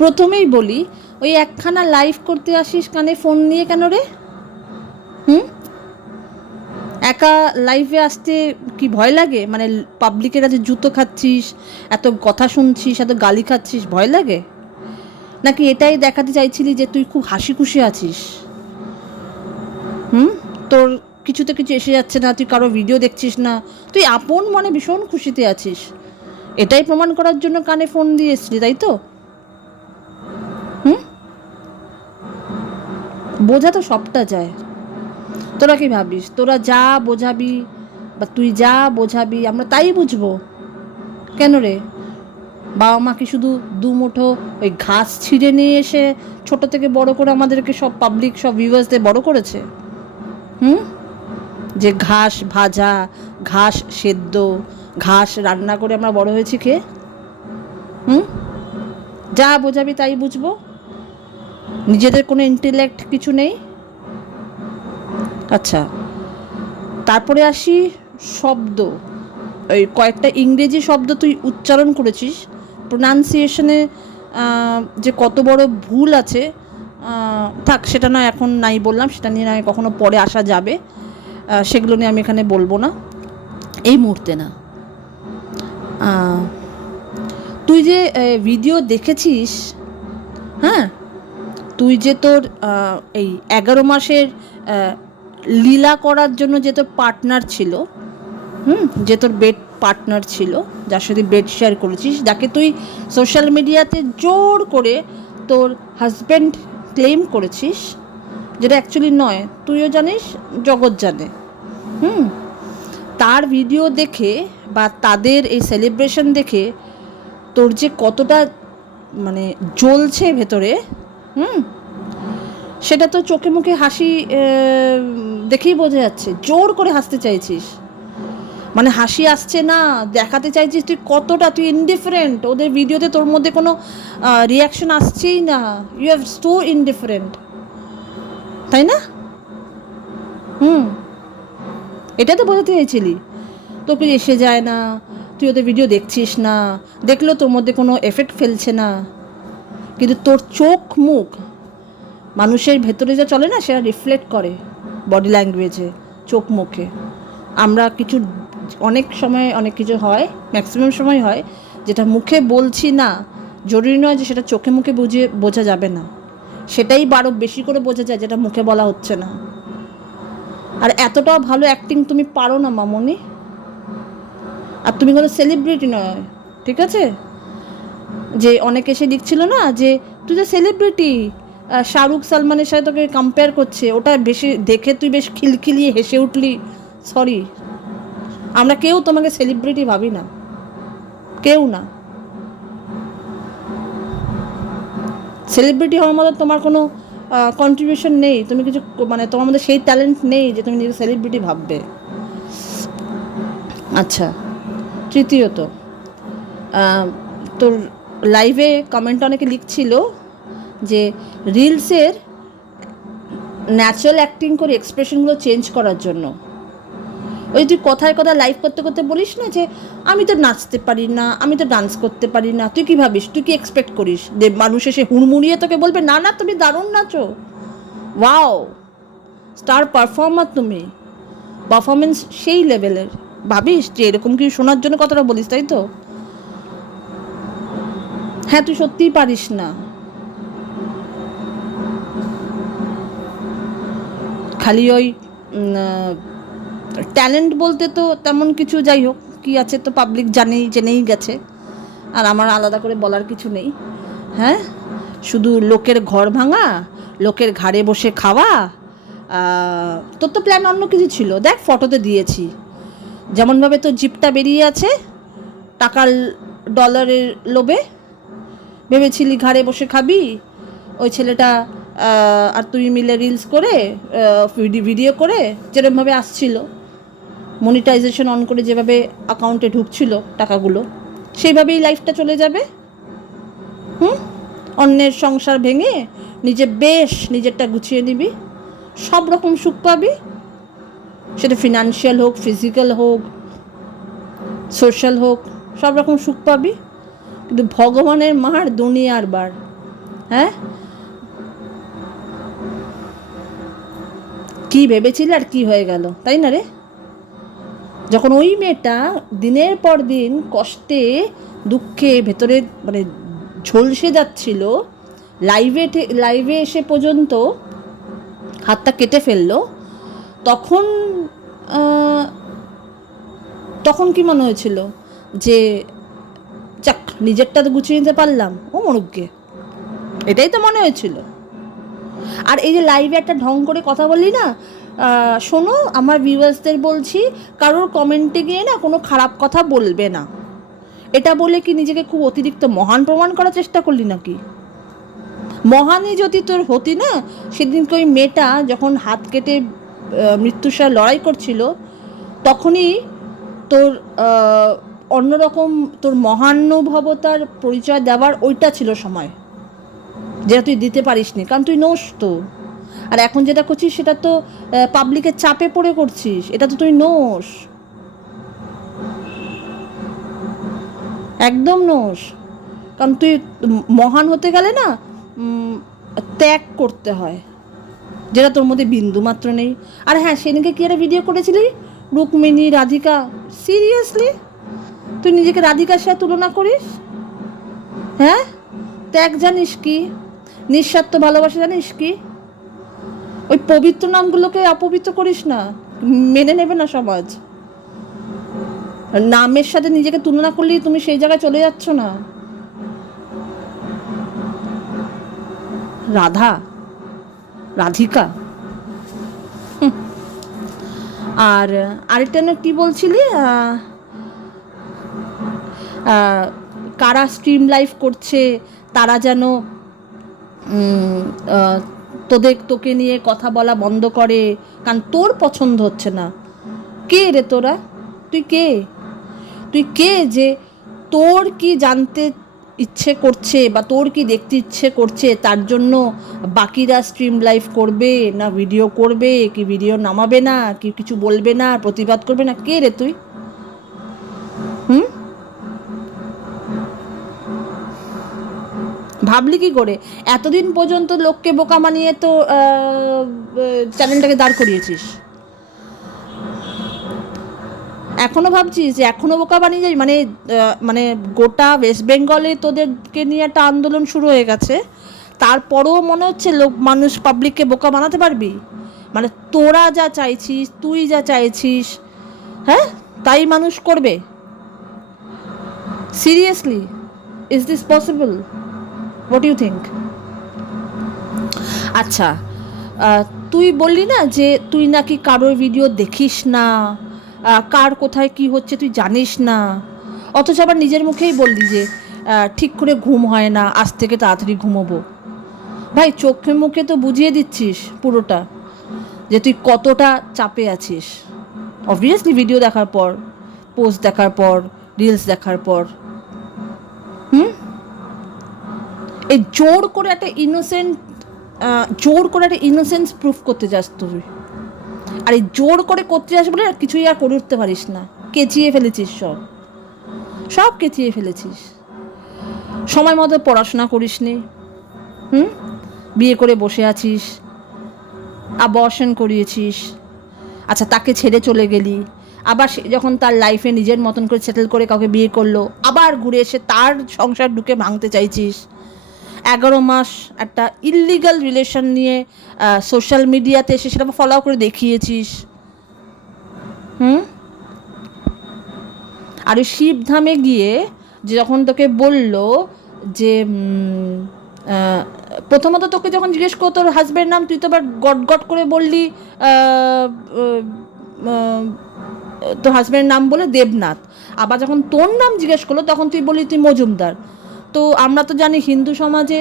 প্রথমেই বলি, ওই একখানা লাইভ করতে আসিস কানে ফোন নিয়ে কেন রে? হুম, একা লাইভে আসতে কি ভয় লাগে? মানে পাবলিকের কাছে জুতো খাচ্ছিস, এত কথা শুনছিস, এত গালি খাচ্ছিস, ভয় লাগে? নাকি এটাই দেখাতে চাইছিলি যে তুই খুব হাসি খুশি আছিস? হুম, তোর কিছুতে কিছু এসে যাচ্ছে না, তুই কারো ভিডিও দেখছিস না, তুই আপন মনে ভীষণ খুশিতে আছিস, এটাই প্রমাণ করার জন্য কানে ফোন দিয়ে এসছিলি, তাই তো? হুম, বোঝা তো সবটা যায়। তোরা কি ভাবিস তোরা যা বোঝাবি বা তুই যা বোঝাবি আমরা তাই বুঝবো? কেন রে? বাবা মা কি শুধু দুমুঠো ওই ঘাস ছিঁড়ে নিয়ে এসে ছোট থেকে বড় করে আমাদেরকে সব পাবলিক সব ভিউয়ার্সদের বড় করেছে? হুম, যে ঘাস ভাজা, ঘাস সেদ্ধ, ঘাস রান্না করে আমরা বড় হয়েছি খেয়ে? হুম, যা বোঝাবি তাই বুঝবো? নিজেদের কোনো ইন্টেলেক্ট কিছু নেই? আচ্ছা, তারপরে আসি শব্দ। ওই কয়েকটা ইংরেজি শব্দ তুই উচ্চারণ করেছিস, প্রোনাউন্সিয়েশনে যে কত বড় ভুল আছে, থাক সেটা নয়, এখন নাই বললাম, সেটা নিয়ে নয় কখনো পরে আসা যাবে, সেগুলো নিয়ে আমি এখানে বলবো না, এই মুহূর্তে না। তুই যে ভিডিও দেখেছিস, হ্যাঁ, তুই যে তোর এই 11 মাসের লীলা করার জন্য যে তোর পার্টনার ছিল, যে তোর বেড পার্টনার ছিল, যার সাথে বেড শেয়ার করেছিস, যাকে তুই সোশ্যাল মিডিয়াতে জোর করে তোর হাজব্যান্ড ক্লেম করেছিস, যেটা অ্যাকচুয়ালি নয়, তুইও জানিস, জগৎ জানে। তার ভিডিও দেখে বা তাদের এই সেলিব্রেশন দেখে তোর যে কতটা মানে জ্বলছে ভেতরে, সেটা তো চোখে মুখে হাসি দেখেই বোঝা যাচ্ছে। জোর করে হাসতে চাইছিস, মানে হাসি আসছে না, দেখাতে চাইছিস তুই কতটা তুই ইনডিফারেন্ট। ওদের ভিডিওতে তোর মধ্যে কোনো রিয়াকশন আসছেই না, ইউ হ্যাভ সো ইনডিফারেন্ট, তাই না? এটা তো বোঝাতে চাইছিলি। তোকে এসে যায় না, তুই ওদের ভিডিও দেখছিস না, দেখলেও তোর মধ্যে কোনো এফেক্ট ফেলছে না, কিন্তু তোর চোখ মুখ মানুষের ভেতরে যা চলে না, সেটা রিফ্লেক্ট করে বডি ল্যাঙ্গুয়েজে, চোখ মুখে। আমরা কিছু অনেক সময় অনেক কিছু হয়, ম্যাক্সিমাম সময় হয়, যেটা মুখে বলছি না, জরুরি নয় যে সেটা চোখে মুখে বোঝা যাবে না, সেটাই বারো বেশি করে বোঝা যায় যেটা মুখে বলা হচ্ছে না। আর এতটাও ভালো অ্যাক্টিং তুমি পারো না মামনি, আর তুমি কোনো সেলিব্রিটি নয়, ঠিক আছে? যে অনেকে এসে লিখছিল না যে তুই যে সেলিব্রিটি, শাহরুখ সালমানের সাথে তোকে কম্পেয়ার করছে, ওটা বেশি দেখে তুই বেশ খিলখিলিয়ে হেসে উঠলি। সরি, আমরা কেউ তোমাকে সেলিব্রিটি ভাবি না, কেউ না। সেলিব্রিটি হওয়ার মতো তোমার কোনো কন্ট্রিবিউশন নেই, তুমি কিছু মানে তোমার মধ্যে সেই ট্যালেন্ট নেই যে তুমি নিজেকে সেলিব্রিটি ভাববে। আচ্ছা, তৃতীয়ত, তোর লাইভে কমেন্ট অনেকে লিখছিল যে রিলসের ন্যাচারাল অ্যাক্টিং করে এক্সপ্রেশনগুলো চেঞ্জ করার জন্য। ওই তুই কথায় কথা লাইভ করতে করতে বলিস না যে আমি তো নাচতে পারি না, আমি তো ডান্স করতে পারি না, তুই কী ভাবিস, তুই কি এক্সপেক্ট করিস যে মানুষ এসে হুড়মুড়িয়ে তোকে বলবে না না তুমি দারুণ নাচো, ওয়াও স্টার পারফর্মার, তুমি পারফরমেন্স সেই লেভেলের, ভাবিস যে এরকম কি শোনার জন্য কথাটা বলিস, তাই তো? হ্যাঁ, তুই সত্যিই পারিস না, খালি ওই ট্যালেন্ট বলতে তো তেমন কিছু, যাই হোক কী আছে তো পাবলিক জেনেই গেছে, আর আমার আলাদা করে বলার কিছু নেই। হ্যাঁ, শুধু লোকের ঘর ভাঙা, লোকের ঘাড়ে বসে খাওয়া, তোর তো প্ল্যান অন্য কিছু ছিল, দেখ ফটোতে দিয়েছি, যেমনভাবে তোর জিপটা বেরিয়ে আছে টাকার ডলারের লোভে, ভেবেছিলি ঘাড়ে বসে খাবি, ওই ছেলেটা আর তুই মিলে রিলস করে ভিডিও করে যেরকমভাবে আসছিল, মনিটাইজেশন অন করে যেভাবে অ্যাকাউন্টে ঢুকছিল টাকাগুলো, সেইভাবেই লাইফটা চলে যাবে। অন্যের সংসার ভেঙে নিজেরটা গুছিয়ে নিবি, সব রকম সুখ পাবি, সেটা ফিনান্সিয়াল হোক, ফিজিক্যাল হোক, সোশ্যাল হোক, সব রকম সুখ পাবি, কিন্তু ভগবানের মার দুনিয়ার বার, হ্যাঁ, কি ভেবেছিলে আর কি হয়ে গেল, তাই না রে? যখন ওই মেয়েটা দিনের পর দিন কষ্টে দুঃখে ভেতরে মানে ঝলসে যাচ্ছিল, লাইভে এসে পর্যন্ত হাতটা কেটে ফেললো, তখন তখন কি মনে হয়েছিল যে যাক নিজেরটা তো গুছিয়ে নিতে পারলাম, ও মরুককে, এটাই তো মনে হয়েছিল। আর এই যে লাইভে একটা ঢং করে কথা বললি না, শোনো আমার ভিউয়ার্সদের বলছি, কারোর কমেন্টে গিয়ে না কোনো খারাপ কথা বলবে না, এটা বলে কি নিজেকে খুব অতিরিক্ত মহান প্রমাণ করার চেষ্টা করলি নাকি? মহানই যদি তোর হতি না, সেদিনকে ওই মেয়েটা যখন হাত কেটে মৃত্যুর সাথে লড়াই করছিল, তখনই তোর অন্যরকম তোর মহানুভবতার পরিচয় দেওয়ার ওইটা ছিল সময়, যেটা তুই দিতে পারিসনি, কারণ তুই নোস তো। আর এখন যেটা করছিস সেটা তো পাবলিকের চাপে পড়ে করছিস, এটা তো তুই নোস, একদম নোস। কারণ তুই মহান হতে গেলে না ত্যাগ করতে হয়, যেটা তোর মধ্যে বিন্দু মাত্র নেই। আর হ্যাঁ, সেদিনকে কি একটা ভিডিও করেছিলি, রুক্মিণী রাধিকা, সিরিয়াসলি তুই নিজেকে রাধিকার সাথে তুলনা করিস? হ্যাঁ, ত্যাগ জানিস কি, নিঃস্বার্থ ভালোবাসা জানিস কি? ওই পবিত্র নামগুলোকে অপবিত্র করিস না, মেনে নেবে না সমাজ। নামের সাথে নিজেকে তুলনা করলেই তুমি সেই জায়গায় চলে যাচ্ছ না। রাধিকা। আর আরেকটা না কি বলছিলি, কারা স্ট্রিম লাইভ করছে তারা যেন তোকে নিয়ে কথা বলা বন্ধ করে, কারণ তোর পছন্দ হচ্ছে না। কে রে তোরা? তুই কে যে তোর কি জানতে ইচ্ছে করছে বা তোর কি দেখতে ইচ্ছে করছে তার জন্য বাকিরা স্ট্রিম লাইভ করবে না ভিডিও করবে, কি ভিডিও নামাবে না, কি কিছু বলবে না, প্রতিবাদ করবে না? কে রে তুই? ভাবলি কি করে? এতদিন পর্যন্ত লোককে বোকা বানিয়ে তো চ্যানেলটাকে দাঁড় করিয়েছিস, এখনো ভাবছিস যে এখনো বোকা বানিয়ে যাই? মানে গোটা ওয়েস্ট বেঙ্গলে তোদেরকে নিয়ে একটা আন্দোলন শুরু হয়ে গেছে, তারপরেও মনে হচ্ছে মানুষ পাবলিককে বোকা বানাতে পারবি? মানে তোরা যা চাইছিস, তুই যা চাইছিস, হ্যাঁ, তাই মানুষ করবে? Seriously, is this possible? What you think? আচ্ছা, তুই বললি না যে তুই নাকি কারোর ভিডিও দেখিস না, কার কোথায় কি হচ্ছে তুই জানিস না, অথচ আবার নিজের মুখেই বললি যে ঠিক করে ঘুম হয় না, আজ থেকে তাড়াতাড়ি ঘুমোবো। ভাই, চোখে মুখে তো বুঝিয়ে দিচ্ছিস পুরোটা যে তুই কতটা চাপে আছিস, অবভিয়াসলি ভিডিও দেখার পর, পোস্ট দেখার পর, রিলস দেখার পর। এই জোর করে একটা ইনোসেন্স প্রুফ করতে যাস তুই, আর এই জোর করে করতে যাস বলে কিছুই আর করে উঠতে পারিস না, কেচিয়ে ফেলেছিস, সব কেচিয়ে ফেলেছিস। সময় মতো পড়াশোনা করিস নি, বিয়ে করে বসে আছিস, অ্যাবর্শন করিয়েছিস, আচ্ছা তাকে ছেড়ে চলে গেলি, আবার সে যখন তার লাইফে নিজের মতন করে সেটেল করে কাউকে বিয়ে করলো, আবার ঘুরে এসে তার সংসার ঢুকে ভাঙতে চাইছিস। 11 মাস একটা ইললিগাল রিলেশন নিয়ে সোশ্যাল মিডিয়াতে এসে সেটা ফলো করে দেখিয়েছিস। আর ওই শিবধামে গিয়ে যে যখন তোকে বলল যে প্রথমত তোকে যখন জিজ্ঞেস করো তোর হাজব্যান্ডের নাম, তুই তো আবার গট করে বললি তোর হাজব্যান্ডের নাম বলে দেবনাথ। আবার যখন তোর নাম জিজ্ঞেস করলো তখন তুই বললি তুই মজুমদার। তো আমরা তো জানি হিন্দু সমাজে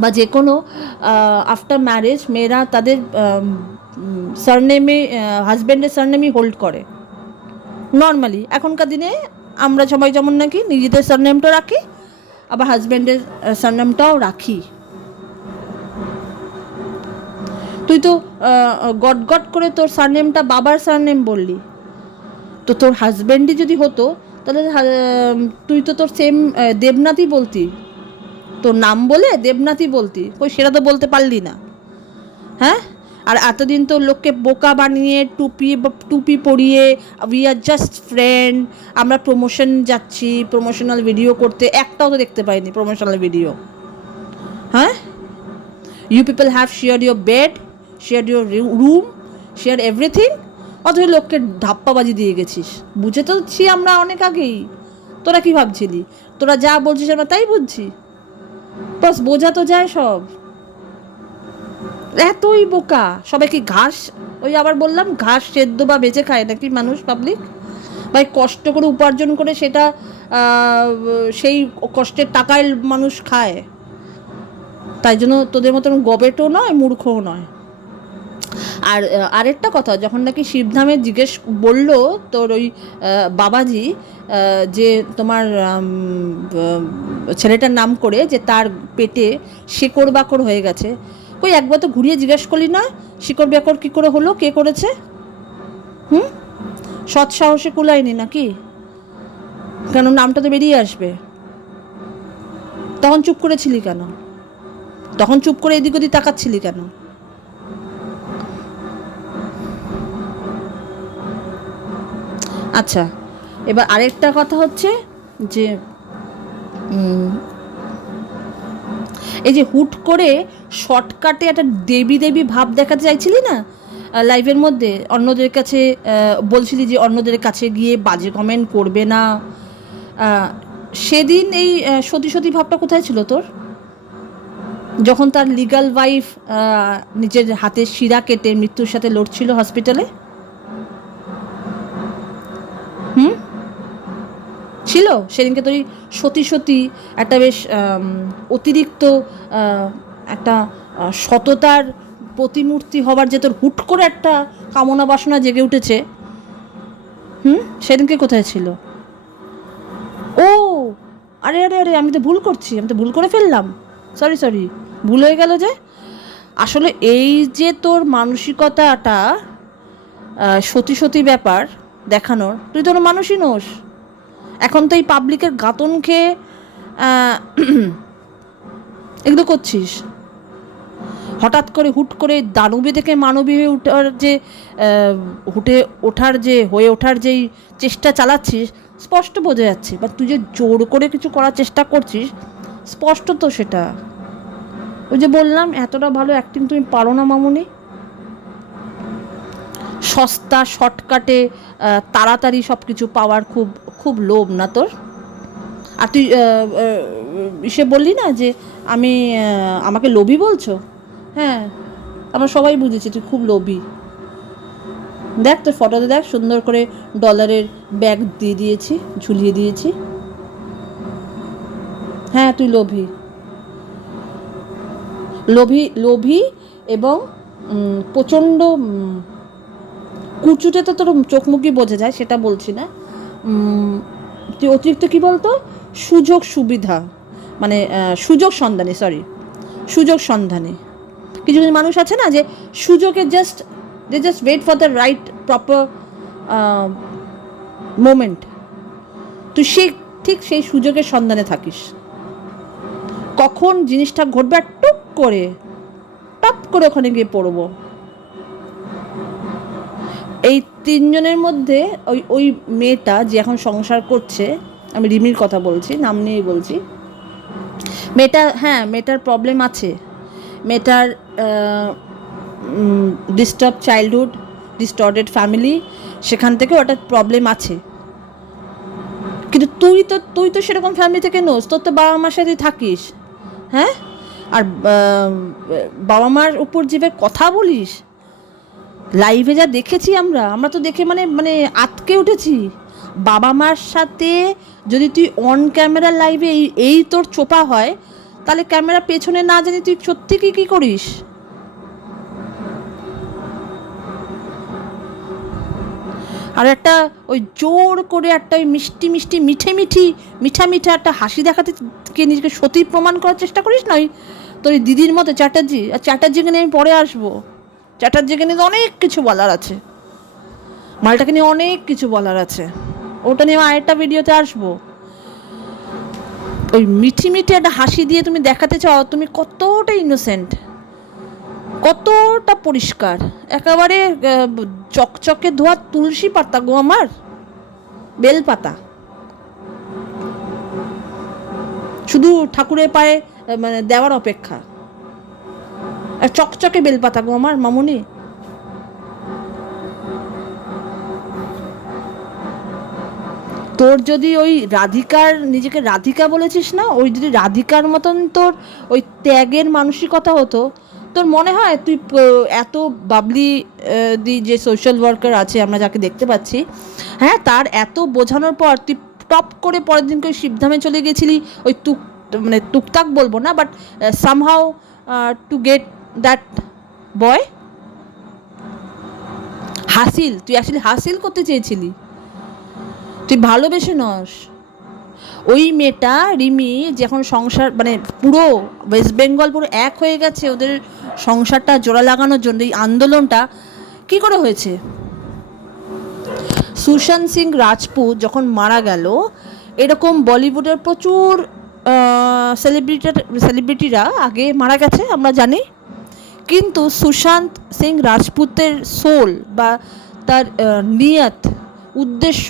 বা যে কোনো আফটার ম্যারেজ মেয়েরা তাদের সারনেমে হাজব্যান্ডের সারনেমই হোল্ড করে নর্মালি। এখনকার দিনে আমরা সবাই যেমন নাকি নিজেদের সারনেমটাও রাখি, আবার হাজব্যান্ডের সারনেমটাও রাখি। তুই তো গট করে তোর সারনেমটা বাবার সারনেম বললি, তো তোর হাজব্যান্ডই যদি হতো তাহলে তুই তো তোর সেম দেবনাথই বলতি, তোর নাম বলে দেবনাথই বলতি, কই সেটা তো বলতে পারলি না। হ্যাঁ, আর এতদিন তো লোককে বোকা বানিয়ে টুপি পরিয়ে উই আর জাস্ট ফ্রেন্ড, আমরা প্রমোশন যাচ্ছি, প্রমোশনাল ভিডিও করতে, একটাও তো দেখতে পাইনি প্রমোশনাল ভিডিও। হ্যাঁ, you people have share your bed, share your room, share everything, অথচ লোককে ধাপ্পাবাজি দিয়ে গেছিস। বুঝে তো ছি আমরা অনেক আগেই। তোরা কি ভাবছিলি তোরা যা বলছিস আমরা তাই বুঝছি? বাস বোঝা তো যায় সব। এতই বোকা সবাই। কি ঘাস, ওই আবার বললাম ঘাস সেদ্ধ বা বেঁচে খায় নাকি মানুষ, পাবলিক? ভাই কষ্ট করে উপার্জন করে সেটা সেই কষ্টের টাকায় মানুষ খায়, তাই জন্য তোদের মতন গবেটও নয়, মূর্খও নয়। আর আরেকটা কথা, যখন নাকি শিবধামে জিজ্ঞেস বললো তোর ওই বাবাজি যে তোমার ছেলেটার নাম করে যে তার পেটে শেকড় বাকড় হয়ে গেছে, কই একবার তো ঘুরিয়ে জিজ্ঞেস করলি না শিকড় বাকড় কী করে হলো, কে করেছে? সৎ সাহসে কুলায়নি নাকি? কেন, নামটা তো বেরিয়ে আসবে। তখন চুপ করেছিলি কেন? তখন চুপ করে এদিক ওদিক তাকাচ্ছিলি কেন? আচ্ছা, এবার আরেকটা কথা হচ্ছে যে এই যে হুট করে শর্টকাটে একটা দেবী দেবী ভাব দেখাতে চাইছিলি না লাইভের মধ্যে, অন্যদের কাছে বলছিলি যে অন্যদের কাছে গিয়ে বাজে কমেন্ট করবে না, সেদিন এই সতী সতী ভাবটা কোথায় ছিল তোর? যখন তার লিগাল ওয়াইফ নিজের হাতের শিরা কেটে মৃত্যুর সাথে লড়ছিল হসপিটালে, ছিল সেদিনকে তুই সতী সতী একটা বেশ অতিরিক্ত একটা সততার প্রতিমূর্তি হবার যে তোর হুট করে একটা কামনা বাসনা জেগে উঠেছে, সেদিনকে কোথায় ছিল? ও আরে আরে আরে, আমি তো ভুল করছি, আমি তো ভুল করে ফেললাম, সরি, ভুল হয়ে গেল যে। আসলে এই যে তোর মানসিকতাটা সতী সতী ব্যাপার দেখানোর, তুই তোর মানুষই নোস। এখন তো এই পাবলিকের গাতন খেয়ে এগুলো করছিস। হঠাৎ করে হুট করে দানবী থেকে মানবী হয়ে হয়ে ওঠার যেই চেষ্টা চালাচ্ছিস, স্পষ্ট বোঝা যাচ্ছে। বা তুই যে জোর করে কিছু করার চেষ্টা করছিস, স্পষ্ট তো সেটা। ওই যে বললাম এতটা ভালো অ্যাক্টিং তুমি পারো না মামুনি। সস্তা শর্টকাটে তাড়াতাড়ি সব কিছু পাওয়ার খুব খুব লোভ না তোর? আর তুই সে বললি না যে আমাকে লোভী বলছো? হ্যাঁ, আমরা সবাই বুঝেছি তুই খুব লোভী। দেখ তোর ফটোতে দেখ, সুন্দর করে ডলারের ব্যাগ দিয়ে দিয়েছি, ঝুলিয়ে দিয়েছি। হ্যাঁ, তুই লোভী লোভী লোভী এবং প্রচণ্ড কুচুটে তো তোর চোখ মুখই বোঝা যায়, সেটা বলছি না। তুই অতিরিক্ত কী বলতো, সুযোগ সুবিধা, মানে সুযোগ সন্ধানী। কিছু কিছু মানুষ আছে না যে সুযোগে just wait for the right proper moment. তুই ঠিক সেই সুযোগের সন্ধানে থাকিস, কখন জিনিসটা ঘটবে আর টপ করে ওখানে গিয়ে পড়বো। এই তিনজনের মধ্যে ওই মেয়েটা যে এখন সংসার করছে, আমি রিমির কথা বলছি, নাম নিয়েই বলছি, মেয়েটার প্রবলেম আছে। মেয়েটার ডিস্টার্ব চাইল্ডহুড, ডিস্টর্টেড ফ্যামিলি, সেখান থেকে ওটা প্রবলেম আছে। কিন্তু তুই তো সেরকম ফ্যামিলি থেকে নোস, তোর তো বাবা মার সাথে থাকিস। হ্যাঁ, আর বাবা মার উপর যেভাবে কথা বলিস লাইভে, যা দেখেছি আমরা তো দেখে মানে আটকে উঠেছি। বাবা মার সাথে যদি তুই অন ক্যামেরা লাইভে এই তোর চোপা হয়, তাহলে ক্যামেরা পেছনে না জানি তুই সত্যি কী করিস। আর একটা ওই জোর করে একটা ওই মিষ্টি মিঠা একটা হাসি দেখাতে নিজেকে সতী প্রমাণ করার চেষ্টা করিস না, ওই তোর দিদির মতো চ্যাটার্জি। আর চ্যাটার্জিকে নিয়ে আমি পরে আসবো, চ্যাটার্জিকে নিয়ে অনেক কিছু বলার আছে, মালটাকে নিয়ে অনেক কিছু বলার আছে, ওটা নিয়ে আরেকটা ভিডিওতে আসবো। ওই মিঠি মিঠি একটা হাসি দিয়ে তুমি দেখাতে চাও তুমি কতটা ইনোসেন্ট, কতটা পরিষ্কার, একেবারে চকচকে ধোয়া তুলসী পাতা গো আমার, বেল পাতা, শুধু ঠাকুরের পায়ে মানে দেওয়ার অপেক্ষা। চকচকে বেলপাতা গো আমার মামুনি। তোর যদি ওই রাধিকার, নিজেকে রাধিকা বলেছিস না, ওই যদি রাধিকার মতন তোর ওই ত্যাগের মানসিকতা হতো, তোর মনে হয় তুই এত বাবলি দি যে সোশ্যাল ওয়ার্কার আছে আমরা যাকে দেখতে পাচ্ছি, হ্যাঁ, তার এত বোঝানোর পর তুই টপ করে পরের দিনকে ওই শিবধামে চলে গেছিলি ওই মানে টুকটাক বলবো না, but somehow to get that boy. হাসিল, তুই অ্যাকচুয়ালি হাসিল করতে চেয়েছিলি, তুই ভালোবেসে নস। ওই মেয়েটা রিমি যখন সংসার মানে পুরো ওয়েস্ট বেঙ্গল পুরো এক হয়ে গেছে ওদের সংসারটা জোড়া লাগানোর জন্য, এই আন্দোলনটা কী করে হয়েছে? সুশান্ত সিং রাজপুত যখন মারা গেল, এরকম বলিউডের প্রচুর সেলিব্রিটিরা আগে মারা গেছে আমরা জানি, কিন্তু সুশান্ত সিং রাজপুতের সোল বা তার নিয়ত, উদ্দেশ্য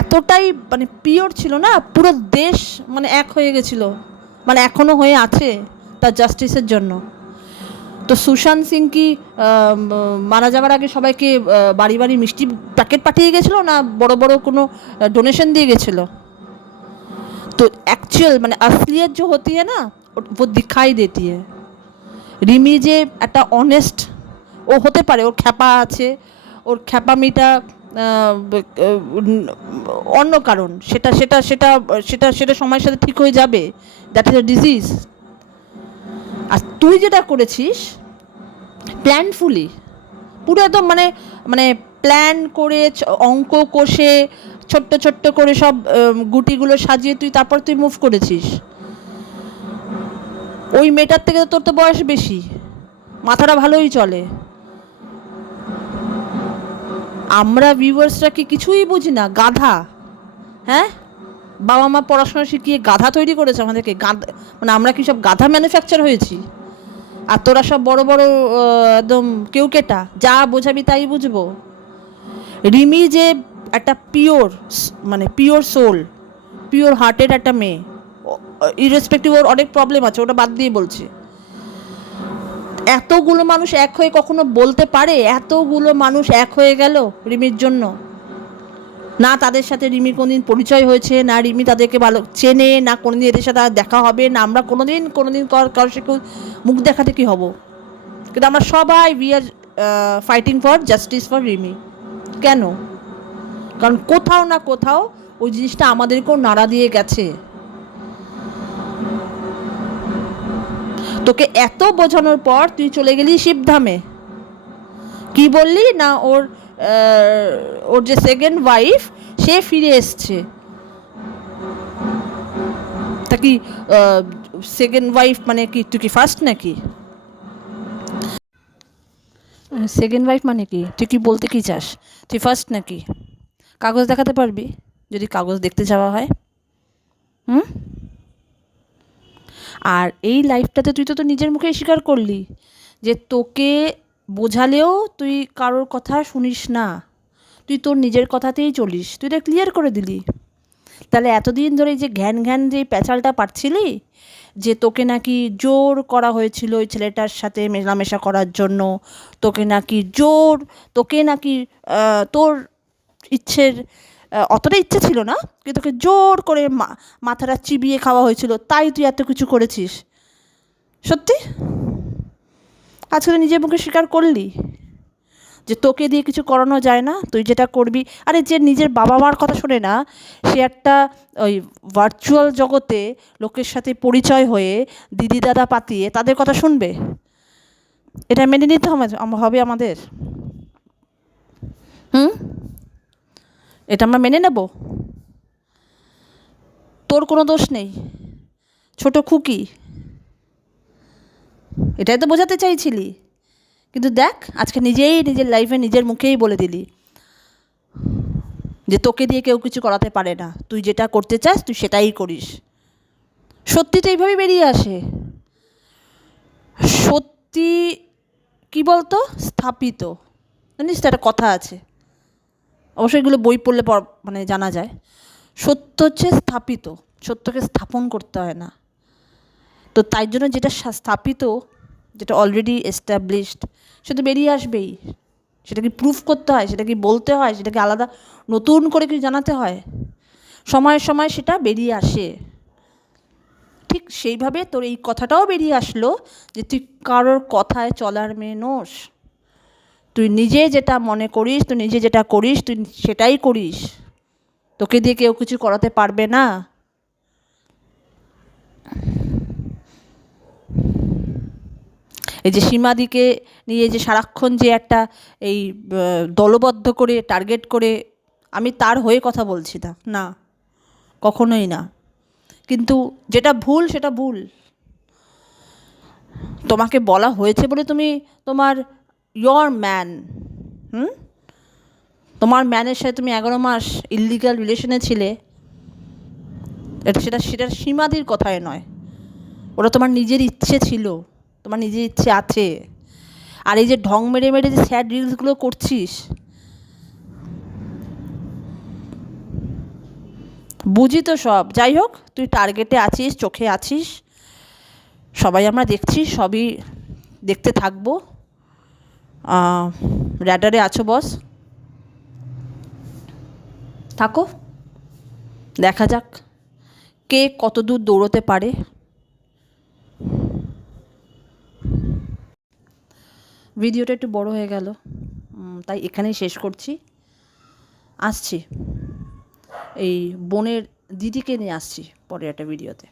এতটাই মানে পিওর ছিল না, পুরো দেশ মানে এক হয়ে গেছিলো, মানে এখনও হয়ে আছে তার জাস্টিসের জন্য। তো সুশান্ত সিং কি মারা যাওয়ার আগে সবাইকে বাড়ি বাড়ি মিষ্টি প্যাকেট পাঠিয়ে গেছিলো, না বড় বড় কোনো ডোনেশন দিয়ে গেছিলো? তো অ্যাকচুয়াল মানে असलियत जो होती है ना वो दिखाई देती है। রিমি যে একটা অনেস্ট ও হতে পারে, ওর খ্যাপা আছে, ওর খ্যাপামিটা অন্য কারণ, সেটা সেটা সেটা সেটা সেটা সময়ের সাথে ঠিক হয়ে যাবে, দ্যাট ইজ আ ডিজিজ। আর তুই যেটা করেছিস প্ল্যানফুলি, পুরো একদম মানে মানে প্ল্যান করে অঙ্ক কষে ছোট্ট ছোট্ট করে সব গুটিগুলো সাজিয়ে তারপর তুই মুভ করেছিস। ওই মেয়েটার থেকে তোর তো বয়স বেশি, মাথাটা ভালোই চলে। আমরা ভিউয়ার্সরা কি কিছুই বুঝি না, গাধা? হ্যাঁ, বাবা মা পড়াশোনা শিখিয়ে গাধা তৈরি করেছে আমাদেরকে, গাধা মানে আমরা কি সব গাধা ম্যানুফ্যাকচার হয়েছি? আর তোরা সব বড় বড় একদম কেউ কেটা, যা বোঝাবি তাই বুঝবো। রিমি যে একটা পিওর মানে পিওর সোল, পিওর হার্টের একটা মেয়ে, ইরেসপেক্টিভ ওর অনেক প্রবলেম আছে, ওটা বাদ দিয়ে বলছি। এতগুলো মানুষ এক হয়ে কখনো বলতে পারে এতগুলো মানুষ এক হয়ে গেল রিমির জন্য? না তাদের সাথে রিমির কোনোদিন পরিচয় হয়েছে, না রিমি তাদেরকে ভালো চেনে, না কোনোদিন এদের সাথে দেখা হবে, না আমরা কোনোদিন কারোর সাথে মুখ দেখাতে কি হব, কিন্তু আমরা সবাই we are fighting for justice for Rimi. কেন? কারণ কোথাও না কোথাও ওই জিনিসটা আমাদেরকেও নাড়া দিয়ে গেছে। তোকে এত বোঝানোর পর তুই চলে গেলি শিবধামে, কি বললি না ওর ওর যে সেকেন্ড ওয়াইফ সে ফিরে এসছে। তা কি সেকেন্ড ওয়াইফ মানে কি তুই কি ফার্স্ট নাকি? সেকেন্ড ওয়াইফ মানে কি তুই কি বলতে কি চাস? তুই ফার্স্ট নাকি? কাগজ দেখাতে পারবি যদি কাগজ দেখতে যাওয়া হয়? আর এই লাইফটাতে তুই তো নিজের মুখেই স্বীকার করলি যে তোকে বোঝালেও তুই কারোর কথা শুনিস না, তুই তোর নিজের কথাতেই চলিস, তুই তো ক্লিয়ার করে দিলি। তাহলে এতদিন ধরে যে ঘ্যান ঘ্যান যে প্যাচালটা পাচ্ছিলি যে তোকে নাকি জোর করা হয়েছিল ওই ছেলেটার সাথে মেলামেশা করার জন্য, তোকে নাকি তোর ইচ্ছের অতটা ইচ্ছে ছিল না, কিন্তু তোকে জোর করে মাথাটা চিবিয়ে খাওয়া হয়েছিল, তাই তুই এত কিছু করেছিস। সত্যি আজকে নিজের মুখে স্বীকার করলি যে তোকে দিয়ে কিছু করানো যায় না, তুই যেটা করবি। আরে যে নিজের বাবা মার কথা শোনে না, সে একটা ওই ভার্চুয়াল জগতে লোকের সাথে পরিচয় হয়ে দিদি দাদা পাতিয়ে তাদের কথা শুনবে? এটা মেনে নিতে হবে আমাদের। এটা আমরা মেনে নেব? তোর কোনো দোষ নেই, ছোট খুকি, এটাই তো বোঝাতে চাইছিলি, কিন্তু দেখ আজকে নিজের লাইফে নিজের মুখেই বলে দিলি যে তোকে দিয়ে কেউ কিছু করাতে পারে না, তুই যেটা করতে চাস তুই সেটাই করিস। সত্যি তো এইভাবেই বেরিয়ে আসে। সত্যি কী বলতো, স্থাপিত, জানিস তো একটা কথা আছে, অবশ্যই এগুলো বই পড়লে মানে জানা যায়। সত্য হচ্ছে স্থাপিত, সত্যকে স্থাপন করতে হয় না। তো তাই জন্য যেটা স্থাপিত, যেটা অলরেডি এস্টাবলিশড, সেটা বেরিয়ে আসবেই। সেটা কি প্রুফ করতে হয়, সেটা কি বলতে হয়, সেটাকে আলাদা নতুন করে কি জানাতে হয়? সময়ে সময়ে সেটা বেরিয়ে আসে। ঠিক সেইভাবে তোর এই কথাটাও বেরিয়ে আসলো যে তুই কারোর কথায় চলার মেয়ে নোস। তুই নিজে যেটা মনে করিস, তুই নিজে যেটা করিস, তুই সেটাই করিস। তোকে দিয়ে কেউ কিছু করাতে পারবে না। এই যে সীমাদিকে নিয়ে যে সারাক্ষণ যে একটা এই দলবদ্ধ করে টার্গেট করে, আমি তার হয়ে কথা বলছি না, না, কখনোই না। কিন্তু যেটা ভুল সেটা ভুল। তোমাকে বলা হয়েছে বলে তুমি তোমার ইয়োর ম্যান, তোমার ম্যানের সাথে তুমি 11 মাস ইললিগাল রিলেশনে ছিলে, সেটা সীমাদির কথায় নয়, ওটা তোমার নিজের ইচ্ছে ছিল, তোমার নিজের ইচ্ছে আছে। আর এই যে ঢং মেরে মেরে যে স্যাড রিলসগুলো করছিস, বুঝি তো সব। যাই হোক, তুই টার্গেটে আছিস, চোখে আছিস, সবাই আমরা দেখছি, সবই দেখতে থাকবো। র্যাডারে আছো বস, থাকো, দেখা যাক কে কত দূর দৌড়তে পারে। ভিডিওটা একটু বড় হয়ে গেল, তাই এখানেই শেষ করছি। আসছি, এই বোনের দিদিকে নিয়ে আসছি পরে একটা ভিডিওতে।